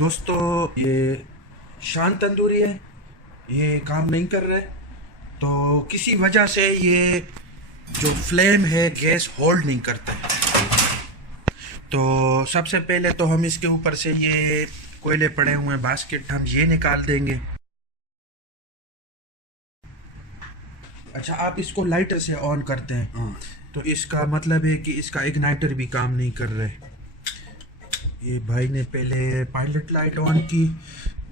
दोस्तों ये शान तंदूरी है। ये काम नहीं कर रहा है, तो किसी वजह से ये जो फ्लेम है गैस होल्ड नहीं करता है। तो सबसे पहले तो हम इसके ऊपर से ये कोयले पड़े हुए हैं बास्केट, हम ये निकाल देंगे। अच्छा, आप इसको लाइटर से ऑन करते हैं। तो इसका मतलब है कि इसका इग्नाइटर भी काम नहीं कर रहा है। ये भाई ने पहले पायलट लाइट ऑन की।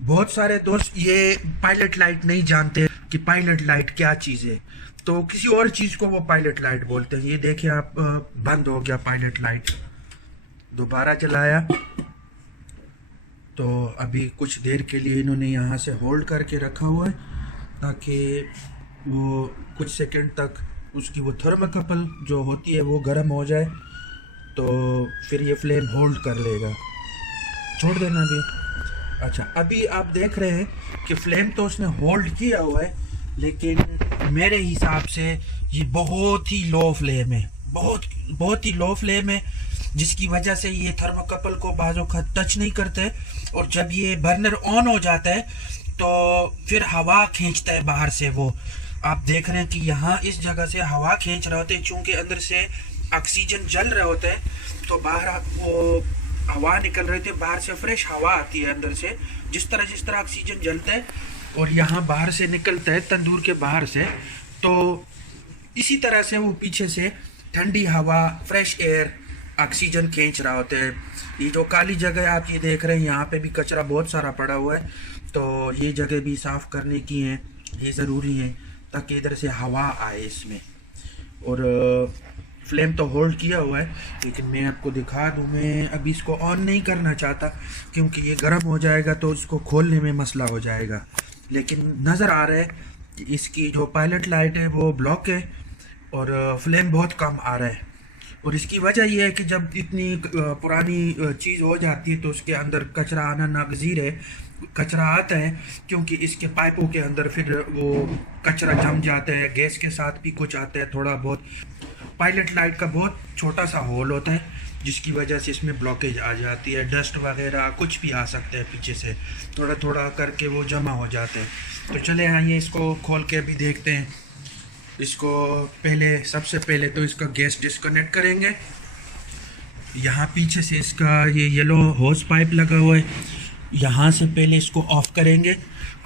बहुत सारे दोस्त ये पायलट लाइट नहीं जानते कि पायलट लाइट क्या चीज़ है, तो किसी और चीज़ को वो पायलट लाइट बोलते हैं। ये देखिए आप, बंद हो गया पायलट लाइट। दोबारा चलाया तो अभी कुछ देर के लिए इन्होंने यहाँ से होल्ड करके रखा हुआ है ताकि वो कुछ सेकंड तक उसकी वो थर्मोकपल जो होती है वो गर्म हो जाए, तो फिर ये फ्लेम होल्ड कर लेगा। छोड़ देना अभी। अच्छा, अभी आप देख रहे हैं कि फ्लेम तो उसने होल्ड किया हुआ है, लेकिन मेरे हिसाब से ये बहुत ही लो फ्लेम है, बहुत ही लो फ्लेम है, जिसकी वजह से ये थर्मोकपल को बाजों का टच नहीं करते। और जब ये बर्नर ऑन हो जाता है तो फिर हवा खींचता है बाहर से। वो आप देख रहे हैं कि यहाँ इस जगह से हवा खींच रहे होते हैं, चूँकि अंदर से ऑक्सीजन जल रहे होते हैं, तो बाहर वो हवा निकल रही थी, बाहर से फ्रेश हवा आती है अंदर से। जिस तरह ऑक्सीजन जलता है और यहाँ बाहर से निकलता है तंदूर के बाहर से, तो इसी तरह से वो पीछे से ठंडी हवा, फ्रेश एयर, ऑक्सीजन खींच रहा होता है। ये जो काली जगह आप ये देख रहे हैं, यहाँ पे भी कचरा बहुत सारा पड़ा हुआ है, तो ये जगह भी साफ़ करने की है, ये ज़रूरी है ताकि इधर से हवा आए इसमें। और फ्लेम तो होल्ड किया हुआ है, लेकिन मैं आपको दिखा दूं, मैं अभी इसको ऑन नहीं करना चाहता क्योंकि ये गर्म हो जाएगा तो इसको खोलने में मसला हो जाएगा। लेकिन नज़र आ रहा है कि इसकी जो पायलट लाइट है वो ब्लॉक है और फ्लेम बहुत कम आ रहा है। और इसकी वजह यह है कि जब इतनी पुरानी चीज़ हो जाती है तो उसके अंदर कचरा आना नागज़ीर है। कचरा आता है क्योंकि इसके पाइपों के अंदर फिर वो कचरा जम जाता है, गैस के साथ भी कुछ आता है थोड़ा बहुत। पायलट लाइट का बहुत छोटा सा होल होता है जिसकी वजह से इसमें ब्लॉकेज आ जाती है, डस्ट वगैरह कुछ भी आ सकता है पीछे से, थोड़ा थोड़ा करके वो जमा हो जाते हैं। तो चले आइए इसको खोल के अभी देखते हैं। इसको सबसे पहले तो इसका गैस डिस्कनेक्ट करेंगे। यहाँ पीछे से इसका ये येलो होस पाइप लगा हुआ है, यहाँ से पहले इसको ऑफ़ करेंगे।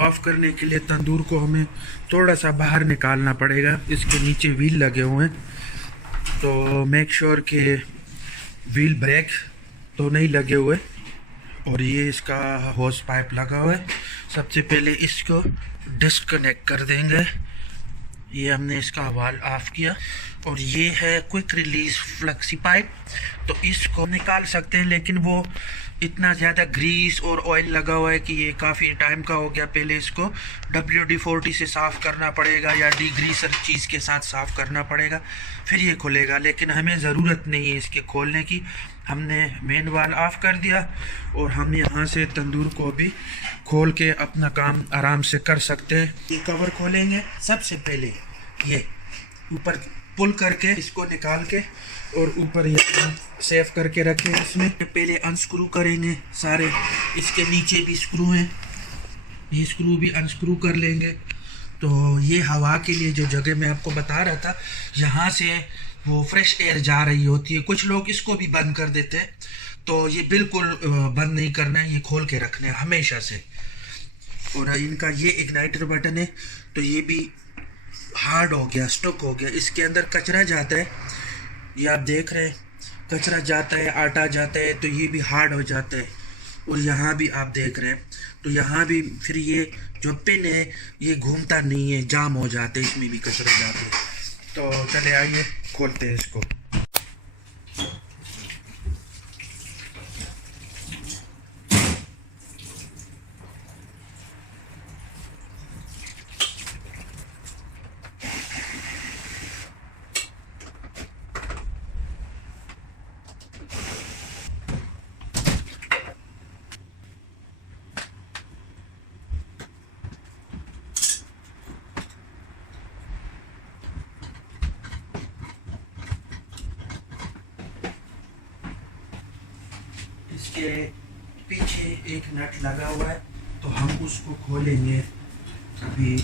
ऑफ़ करने के लिए तंदूर को हमें थोड़ा सा बाहर निकालना पड़ेगा। इसके नीचे व्हील लगे हुए हैं, तो मेक श्योर कि व्हील ब्रेक तो नहीं लगे हुए। और ये इसका होस पाइप लगा हुआ है। सबसे पहले इसको डिस्कनेक्ट कर देंगे। ये हमने इसका वाल्व ऑफ किया। और ये है क्विक रिलीज फ्लेक्सी पाइप, तो इसको निकाल सकते हैं, लेकिन वो इतना ज़्यादा ग्रीस और ऑयल लगा हुआ है कि ये काफ़ी टाइम का हो गया। पहले इसको WD-40 से साफ़ करना पड़ेगा या डिग्रीसर चीज़ के साथ साफ़ करना पड़ेगा, फिर ये खुलेगा। लेकिन हमें ज़रूरत नहीं है इसके खोलने की। हमने मेन वाल्व ऑफ़ कर दिया और हम यहाँ से तंदूर को भी खोल के अपना काम आराम से कर सकते हैं। ये कवर खोलेंगे, सबसे पहले ये ऊपर पुल करके इसको निकाल के और ऊपर यहाँ सेफ करके रखें। इसमें पहले अनस्क्रू करेंगे सारे, इसके नीचे भी स्क्रू हैं, ये स्क्रू भी अनस्क्रू कर लेंगे। तो ये हवा के लिए जो जगह मैं आपको बता रहा था, यहाँ से वो फ्रेश एयर जा रही होती है। कुछ लोग इसको भी बंद कर देते हैं, तो ये बिल्कुल बंद नहीं करना है, ये खोल के रखना है हमेशा से। और इनका ये इग्नाइटर बटन है, तो ये भी हार्ड हो गया, स्टक हो गया, इसके अंदर कचरा जाता है। ये आप देख रहे हैं कचरा जाता है, आटा जाता है, तो ये भी हार्ड हो जाता है। और यहाँ भी आप देख रहे हैं, तो यहाँ भी फिर ये जो पिन है ये घूमता नहीं है, जाम हो जाते हैं, इसमें भी कचरा जाता है। तो चले आइए खोलते हैं इसको। इसके पीछे एक नट लगा हुआ है, तो हम उसको खोलेंगे अभी,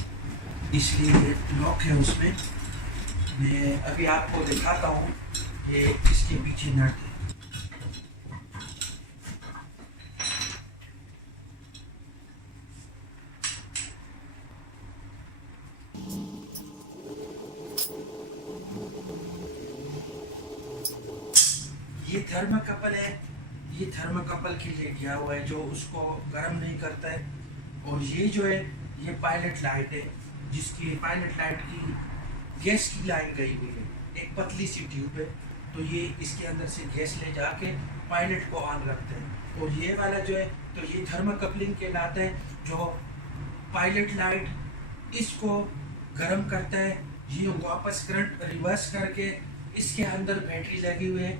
इसलिए लॉक है उसमें। मैं अभी आपको दिखाता हूँ, ये इसके पीछे नट है। ये थर्माकपल है, ये थर्माकपल के लिए दिया हुआ है जो उसको गर्म नहीं करता है। और ये जो है ये पायलट लाइट है, जिसकी पायलट लाइट की गैस की लाइन गई हुई है, एक पतली सी ट्यूब है, तो ये इसके अंदर से गैस ले जाके पायलट को ऑन रखते हैं। और ये वाला जो है तो ये थर्माकपलिंग कहलाता है, जो पायलट लाइट इसको गर्म करता है। ये वापस करंट रिवर्स करके इसके अंदर बैटरी लगी हुई है,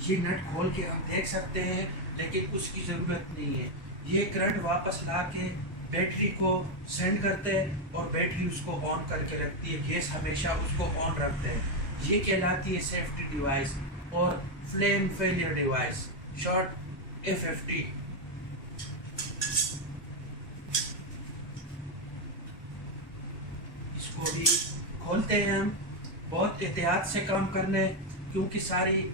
ये नट खोल के हम देख सकते हैं, लेकिन उसकी ज़रूरत नहीं है। ये करंट वापस ला के बैटरी को सेंड करते हैं और बैटरी उसको ऑन करके रखती है, गैस हमेशा उसको ऑन रखते हैं। ये कहलाती है सेफ्टी डिवाइस और flame failure device, short FFD। इसको भी खोलते हैं हम, बहुत एहतियात से काम करने, क्योंकि सारी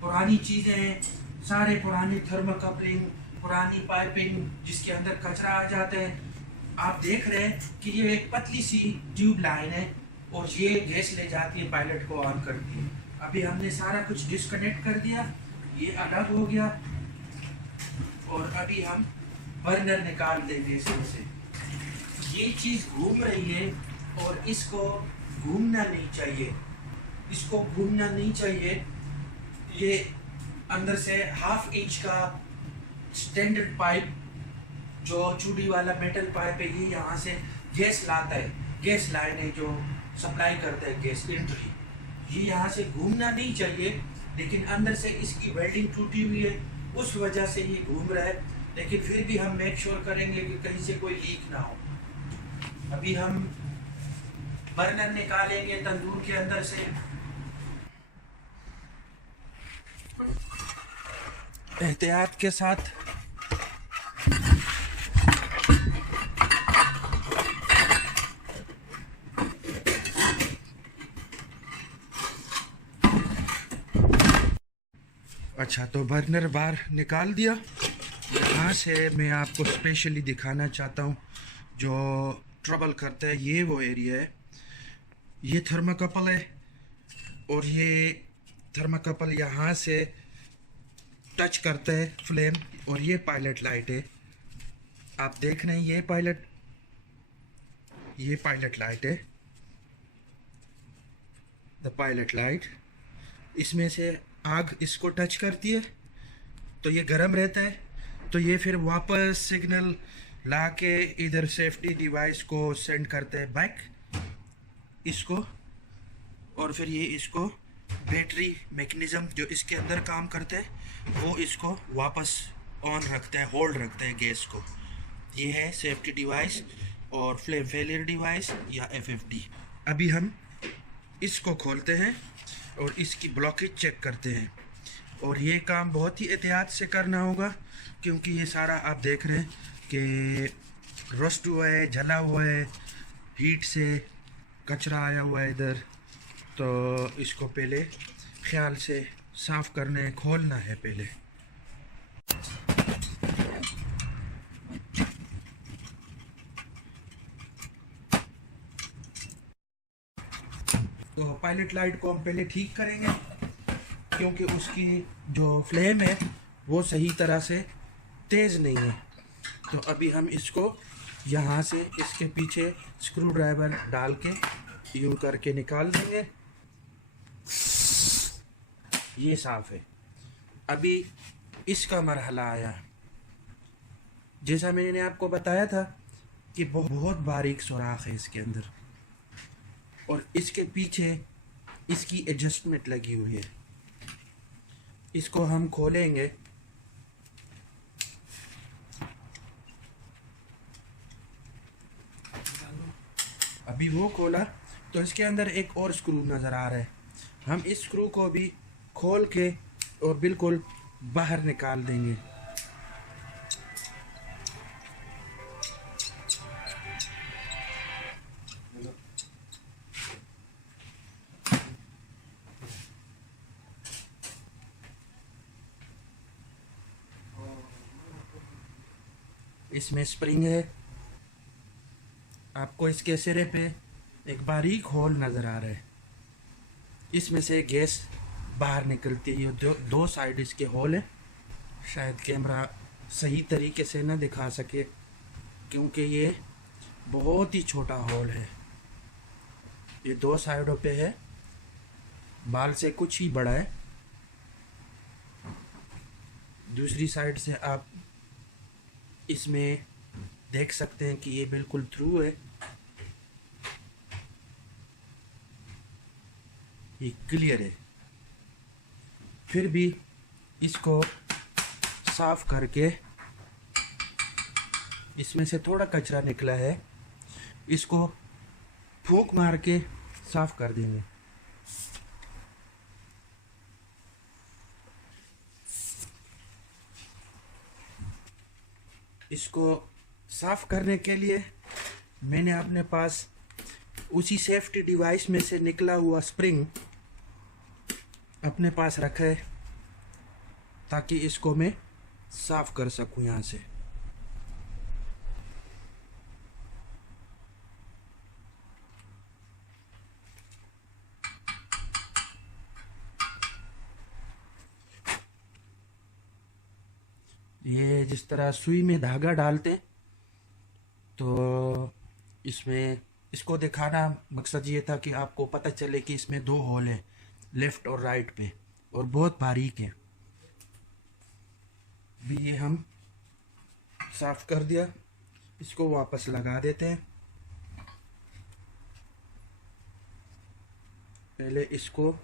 पुरानी चीज़ें हैं, सारे पुरानी थर्मोकपलिंग, पुरानी पाइपिंग, जिसके अंदर कचरा आ जाता है। आप देख रहे हैं कि ये एक पतली सी ट्यूब लाइन है और ये गैस ले जाती है, पायलट को ऑन करती है। अभी हमने सारा कुछ डिस्कनेक्ट कर दिया, ये अलग हो गया। और अभी हम बर्नर निकाल देंगे इसमें से। ये चीज़ घूम रही है और इसको घूमना नहीं चाहिए, इसको घूमना नहीं चाहिए। ये अंदर से 1/2 इंच का स्टैंडर्ड पाइप, जो चूड़ी वाला मेटल पाइप है, ये यहाँ से गैस लाता है, गैस लाइन है जो सप्लाई करता है गैस एंट्री। ये यहाँ से घूमना नहीं चाहिए, लेकिन अंदर से इसकी वेल्डिंग टूटी हुई है, उस वजह से ये घूम रहा है। लेकिन फिर भी हम मेक श्योर करेंगे कि कहीं से कोई लीक ना हो। अभी हम बर्नर निकालेंगे तंदूर के अंदर से, एहतियात के साथ। अच्छा, तो बर्नर बाहर निकाल दिया। यहाँ से मैं आपको स्पेशली दिखाना चाहता हूँ जो ट्रबल करता है, ये वो एरिया है। ये थर्माकपल है और ये थर्माकपल यहाँ से टच करता है फ्लेम, और ये पायलट लाइट है। आप देख रहे हैं ये पायलट लाइट है, द पायलट लाइट। इसमें से आग इसको टच करती है तो ये गर्म रहता है, तो ये फिर वापस सिग्नल ला के इधर सेफ्टी डिवाइस को सेंड करते हैं बैक इसको, और फिर ये इसको बैटरी मैकेनिज़्म जो इसके अंदर काम करते हैं वो इसको वापस ऑन रखता है, होल्ड रखता है गैस को। ये है सेफ्टी डिवाइस और फ्लेम फेलियर डिवाइस या FFD। अभी हम इसको खोलते हैं और इसकी ब्लॉकेज चेक करते हैं, और ये काम बहुत ही एहतियात से करना होगा, क्योंकि ये सारा आप देख रहे हैं कि रस्ट हुआ है, जला हुआ है, हीट से कचरा आया हुआ है इधर। तो इसको पहले ख्याल से साफ़ करने, खोलना है पहले। तो पायलट लाइट को हम पहले ठीक करेंगे, क्योंकि उसकी जो फ्लेम है वो सही तरह से तेज़ नहीं है। तो अभी हम इसको यहाँ से इसके पीछे स्क्रू ड्राइवर डाल के यूँ करके निकाल देंगे। ये साफ़ है। अभी इसका मरहला आया, जैसा मैंने आपको बताया था कि बहुत बारीक सुराख है इसके अंदर, और इसके पीछे इसकी एडजस्टमेंट लगी हुई है। इसको हम खोलेंगे, अभी वो खोला तो इसके अंदर एक और स्क्रू नज़र आ रहा है। हम इस स्क्रू को भी खोल के और बिल्कुल बाहर निकाल देंगे। इसमें स्प्रिंग है। आपको इसके सिरे पे एक बारीक होल नज़र आ रहा है, इसमें से गैस बाहर निकलती है। ये दो साइड इसके होल है। शायद कैमरा सही तरीके से ना दिखा सके क्योंकि ये बहुत ही छोटा होल है। ये दो साइडों पे है, बाल से कुछ ही बड़ा है। दूसरी साइड से आप इसमें देख सकते हैं कि ये बिल्कुल थ्रू है, ये क्लियर है। फिर भी इसको साफ करके, इसमें से थोड़ा कचरा निकला है, इसको फूंक मार के साफ कर देंगे। इसको साफ करने के लिए मैंने अपने पास उसी सेफ्टी डिवाइस में से निकला हुआ स्प्रिंग अपने पास रखा है ताकि इसको मैं साफ कर सकूं यहाँ से। ये जिस तरह सुई में धागा डालते तो इसमें इसको दिखाना मकसद ये था कि आपको पता चले कि इसमें दो होल हैं, लेफ़्ट और राइट पे, और बहुत बारीक है। भी ये हम साफ कर दिया, इसको वापस लगा देते हैं। पहले इसको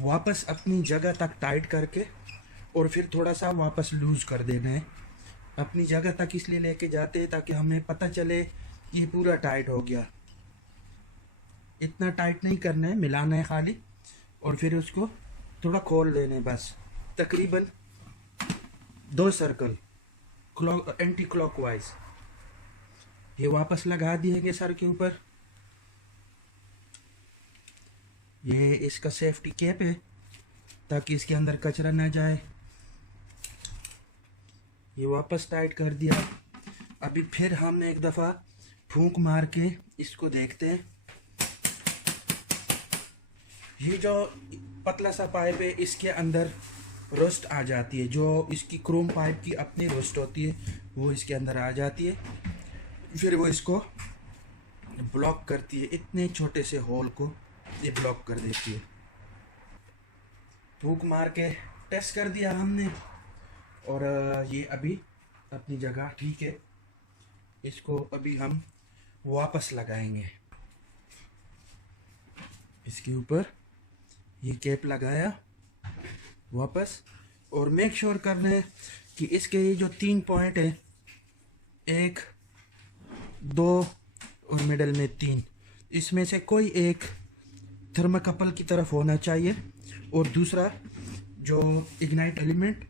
वापस अपनी जगह तक टाइट करके और फिर थोड़ा सा वापस लूज कर देना है। अपनी जगह तक इसलिए लेके जाते हैं ताकि हमें पता चले कि ये पूरा टाइट हो गया। इतना टाइट नहीं करना है, मिलाना है खाली, और फिर उसको थोड़ा खोल देना है बस। तकरीबन 2 सर्कल एंटी क्लॉकवाइज। ये वापस लगा दिएंगे सर के ऊपर। ये इसका सेफ्टी कैप है ताकि इसके अंदर कचरा ना जाए। ये वापस टाइट कर दिया। अभी फिर हम एक दफ़ा फूंक मार के इसको देखते हैं। ये जो पतला सा पाइप है इसके अंदर रोस्ट आ जाती है, जो इसकी क्रोम पाइप की अपनी रोस्ट होती है वो इसके अंदर आ जाती है। फिर वो इसको ब्लॉक करती है, इतने छोटे से होल को ये ब्लॉक कर देती है। फूंक मार के टेस्ट कर दिया हमने और ये अभी अपनी जगह ठीक है। इसको अभी हम वापस लगाएंगे। इसके ऊपर ये कैप लगाया वापस, और मेक श्योर करना है कि इसके ये जो 3 पॉइंट है, 1, 2 और मिडल में 3, इसमें से कोई एक थर्मोकपल की तरफ होना चाहिए और दूसरा जो इग्नाइट एलिमेंट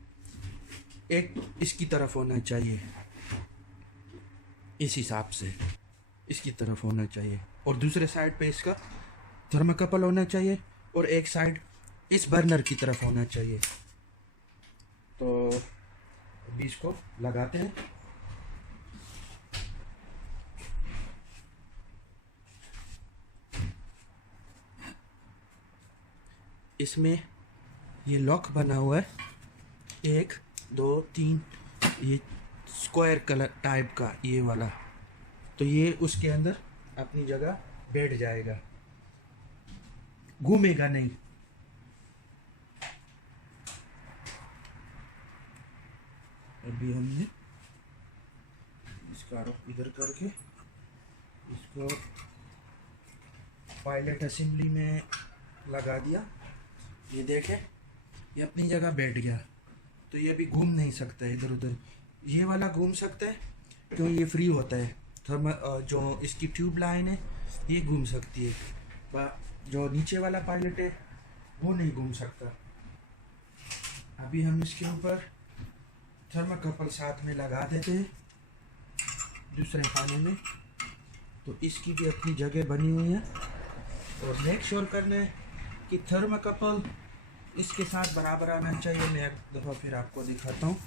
एक इसकी तरफ होना चाहिए। इस हिसाब से इसकी तरफ होना चाहिए और दूसरे साइड पे इसका थर्मोकपल होना चाहिए और एक साइड इस बर्नर की तरफ होना चाहिए। तो अभी इसको लगाते हैं। इसमें ये लॉक बना हुआ है, 1, 2, 3, ये स्क्वायर कलर टाइप का ये वाला, तो ये उसके अंदर अपनी जगह बैठ जाएगा, घूमेगा नहीं। अभी हमने इसका इधर करके इसको पायलट असेंबली में लगा दिया। ये देखें, ये अपनी जगह बैठ गया, तो ये भी घूम नहीं सकता है इधर उधर। ये वाला घूम सकता है क्यों, ये फ्री होता है। जो इसकी ट्यूब लाइन है ये घूम सकती है, जो नीचे वाला पायलट है वो नहीं घूम सकता। अभी हम इसके ऊपर थर्मोकपल साथ में लगा देते हैं दूसरे खाने में, तो इसकी भी अपनी जगह बनी हुई है। और मेक श्योर करना है कि थर्मोकपल इसके साथ बराबर आना चाहिए। मैं एक दफ़ा फिर आपको दिखाता हूँ।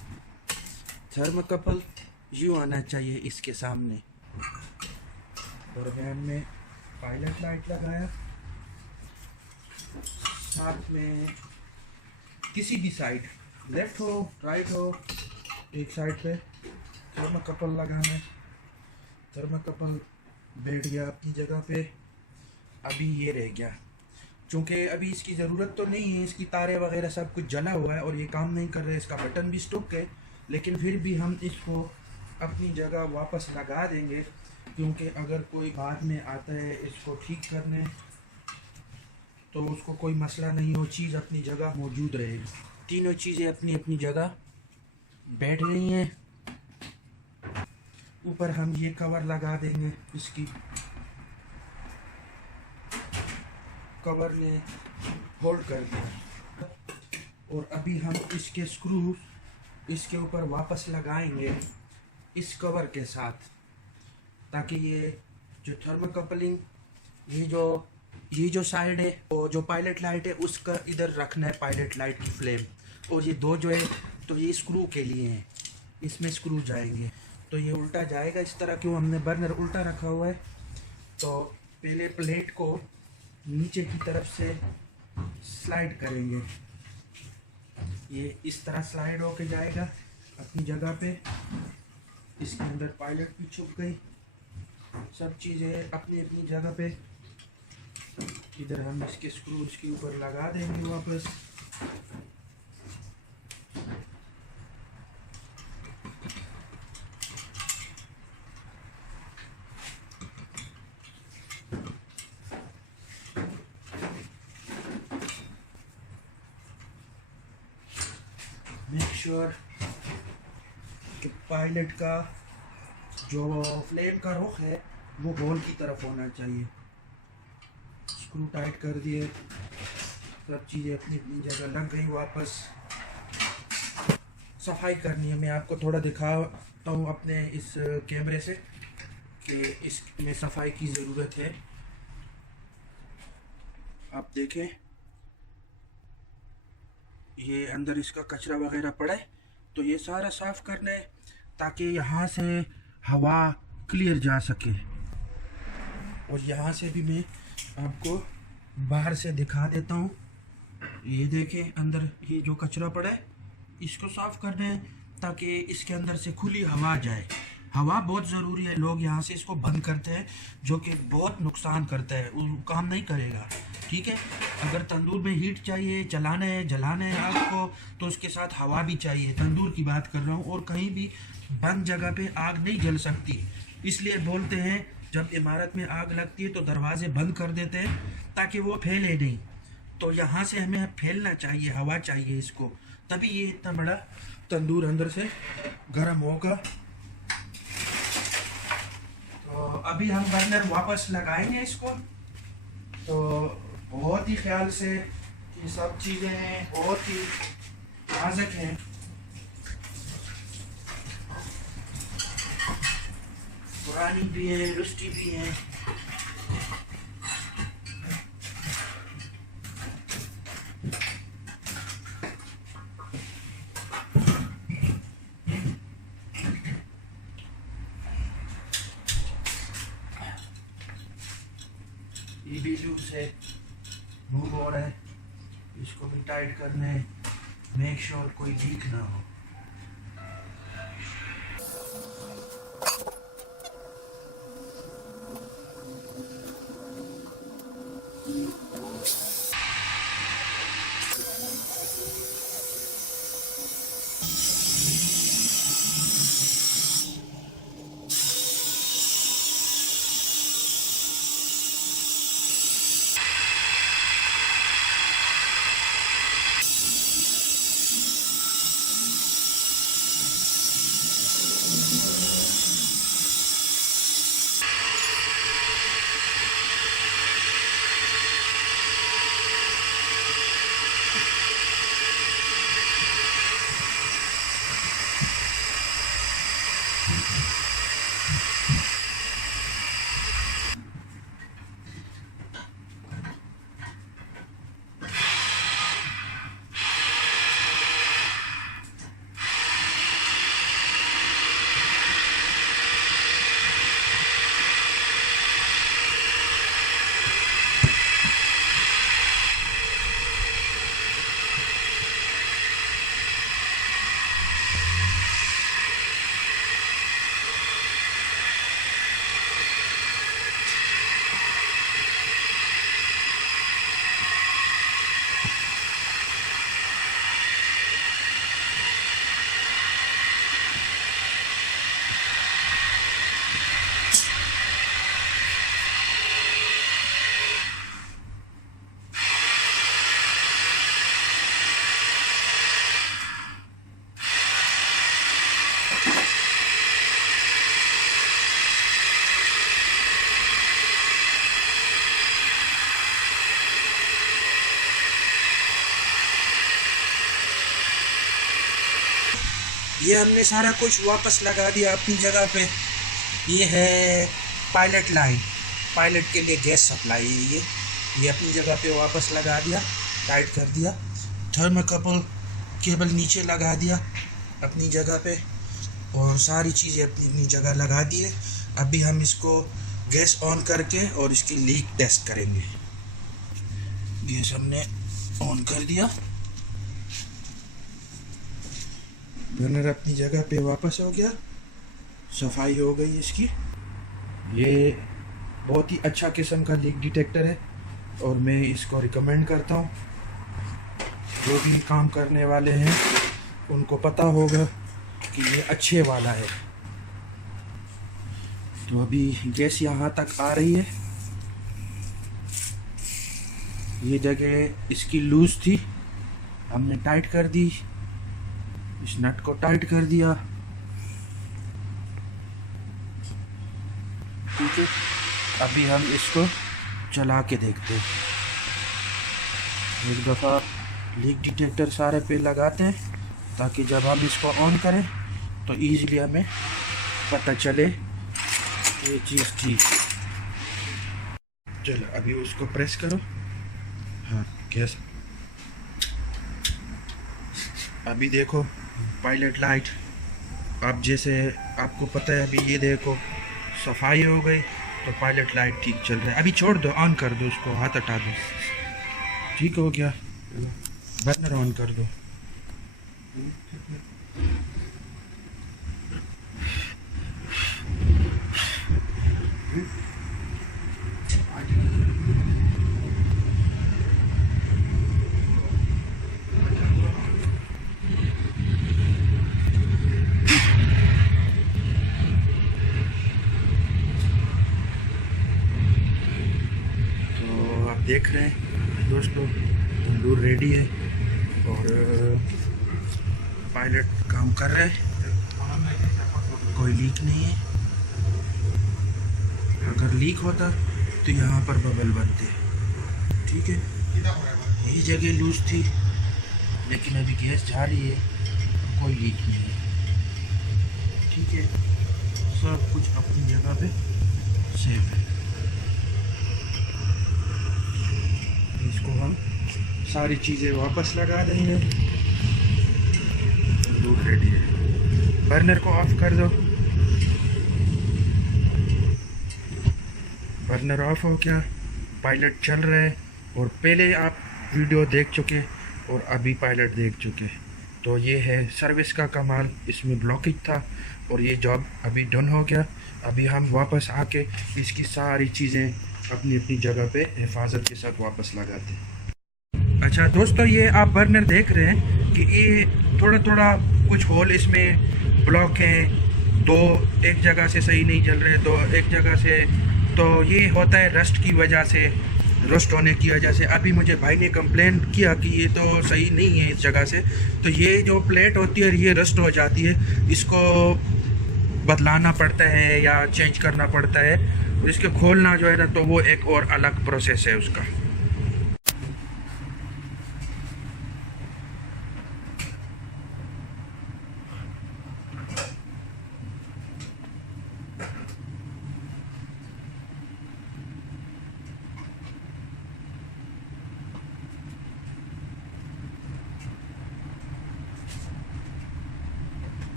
थर्मोकपल यूँ आना चाहिए इसके सामने। और वैन में पायलट लाइट लगाया, साथ में किसी भी साइड, लेफ्ट हो राइट हो, एक साइड पे थर्माकपल लगाना है। थर्माकपल बैठ गया अपनी जगह पे। अभी ये रह गया, चूँकि अभी इसकी ज़रूरत तो नहीं है, इसकी तारे वगैरह सब कुछ जला हुआ है और ये काम नहीं कर रहे, इसका बटन भी स्टुक है, लेकिन फिर भी हम इसको अपनी जगह वापस लगा देंगे, क्योंकि अगर कोई बाद में आता है इसको ठीक करने तो उसको कोई मसला नहीं हो, चीज़ अपनी जगह मौजूद रहेगी। तीनों चीज़ें अपनी अपनी जगह बैठ गई हैं। ऊपर हम ये कवर लगा देंगे, इसकी कवर ने होल्ड कर दिया। और अभी हम इसके स्क्रू इसके ऊपर वापस लगाएंगे इस कवर के साथ, ताकि ये जो थर्मोकपलिंग, ये जो साइड है, वो जो पायलट लाइट है उसका इधर रखना है, पायलट लाइट की फ्लेम। और ये दो जो है तो ये स्क्रू के लिए हैं, इसमें स्क्रू जाएंगे, तो ये उल्टा जाएगा इस तरह। क्यों हमने बर्नर उल्टा रखा हुआ है, तो पहले प्लेट को नीचे की तरफ से स्लाइड करेंगे, ये इस तरह स्लाइड होके जाएगा अपनी जगह पे। इसके अंदर पायलट भी छुप गई, सब चीज़ें अपनी अपनी जगह पे। इधर हम इसके स्क्रू इसके ऊपर लगा देंगे वापस। मेक श्योर कि पायलट का जो फ्लेम का रुख है वो बॉल की तरफ होना चाहिए। स्क्रू टाइट कर दिए, सब चीज़ें अपनी अपनी जगह लग गई वापस। सफाई करनी है, मैं आपको थोड़ा दिखाता हूँ अपने इस कैमरे से कि इसमें सफाई की ज़रूरत है। आप देखें, ये अंदर इसका कचरा वगैरह पड़ा है, तो ये सारा साफ़ करना है ताकि यहाँ से हवा क्लियर जा सके। और यहाँ से भी मैं आपको बाहर से दिखा देता हूँ। ये देखें, अंदर ये जो कचरा पड़ा है इसको साफ़ करना है ताकि इसके अंदर से खुली हवा जाए। हवा बहुत ज़रूरी है, लोग यहाँ से इसको बंद करते हैं जो कि बहुत नुकसान करता है, वो काम नहीं करेगा। ठीक है, अगर तंदूर में हीट चाहिए, जलाना है आग को, तो उसके साथ हवा भी चाहिए। तंदूर की बात कर रहा हूँ, और कहीं भी बंद जगह पे आग नहीं जल सकती। इसलिए बोलते हैं जब इमारत में आग लगती है तो दरवाजे बंद कर देते हैं ताकि वो फैले नहीं। तो यहाँ से हमें फैलना चाहिए, हवा चाहिए इसको, तभी ये इतना बड़ा तंदूर अंदर से गर्म होगा। तो अभी हम बर्नर वापस लगाएंगे इसको, तो बहुत ही ख्याल से, ये सब चीज़ें हैं बहुत ही नाजुक हैं, पुरानी भी है, रुस्टी भी है। ये भी लूज है, मूव हो रहा है, इसको भी टाइट करना है। मेक श्योर कोई लीक ना हो। ये हमने सारा कुछ वापस लगा दिया अपनी जगह पे। ये है पायलट लाइन, पायलट के लिए गैस सप्लाई है ये अपनी जगह पे वापस लगा दिया, टाइट कर दिया। थर्मोकपल केबल नीचे लगा दिया अपनी जगह पे और सारी चीज़ें अपनी जगह लगा दी है। अभी हम इसको गैस ऑन करके और इसकी लीक टेस्ट करेंगे। गैस हमने ऑन कर दिया, बर्नर अपनी जगह पे वापस हो गया, सफाई हो गई इसकी। ये बहुत ही अच्छा किस्म का लीक डिटेक्टर है और मैं इसको रिकमेंड करता हूँ। जो भी काम करने वाले हैं उनको पता होगा कि ये अच्छे वाला है। तो अभी गैस यहाँ तक आ रही है। ये जगह इसकी लूज थी, हमने टाइट कर दी, इस नट को टाइट कर दिया। ठीक है, अभी हम इसको चला के देखते हैं। एक दफ़ा लीक डिटेक्टर सारे पे लगाते हैं ताकि जब हम इसको ऑन करें तो ईज़िली हमें पता चले ये चीज़ ठीक। चलो अभी उसको प्रेस करो। हाँ गैस, अभी देखो पायलट लाइट, अब जैसे आपको पता है अभी ये देखो सफाई हो गई तो पायलट लाइट ठीक चल रहा है। अभी छोड़ दो, ऑन कर दो, उसको हाथ हटा दो, ठीक हो गया। बर्नर ऑन कर दो। देख रहे हैं दोस्तों, तंदूर रेडी है और पायलट काम कर रहा है, कोई लीक नहीं है। अगर लीक होता तो यहाँ पर बबल बनते। ठीक है, यही जगह लूज थी लेकिन अभी गैस जा रही है, कोई लीक नहीं है। ठीक है, सब कुछ अपनी जगह पे सेफ है। इसको हम सारी चीज़ें वापस लगा देंगे। दूध रेडी है, बर्नर को ऑफ कर दो। बर्नर ऑफ हो गया, पायलट चल रहा है और पहले आप वीडियो देख चुके और अभी पायलट देख चुके। तो ये है सर्विस का कमाल, इसमें ब्लॉकेज था और ये जॉब अभी डन हो गया। अभी हम वापस आके इसकी सारी चीज़ें अपनी अपनी जगह पे हिफाजत के साथ वापस लगाते हैं। अच्छा दोस्तों, ये आप बर्नर देख रहे हैं कि ये थोड़ा थोड़ा कुछ होल इसमें ब्लॉक हैं, दो एक जगह से सही नहीं चल रहे, तो एक जगह से, तो ये होता है रस्ट की वजह से, रस्ट होने की वजह से। अभी मुझे भाई ने कंप्लेन किया कि ये तो सही नहीं है इस जगह से, तो ये जो प्लेट होती है ये रस्ट हो जाती है, इसको बदलाना पड़ता है या चेंज करना पड़ता है। इसके खोलना जो है ना, तो वो एक और अलग प्रोसेस है उसका।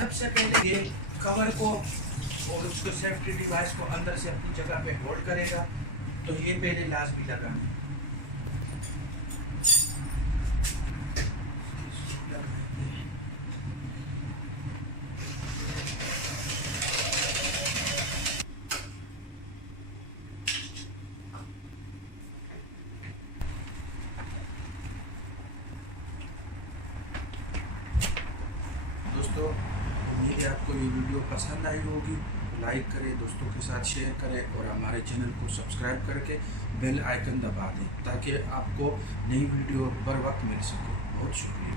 सबसे पहले ये कवर को और उसको सेफ्टी डिवाइस को अंदर से अपनी जगह पे होल्ड करेगा, तो ये पहले लाजमी लगा। दोस्तों, उम्मीद है आपको ये वीडियो पसंद आई होगी। लाइक करें, दोस्तों के साथ शेयर करें और हमारे चैनल को सब्सक्राइब करके बेल आइकन दबा दें ताकि आपको नई वीडियो बर वक्त मिल सके। बहुत शुक्रिया।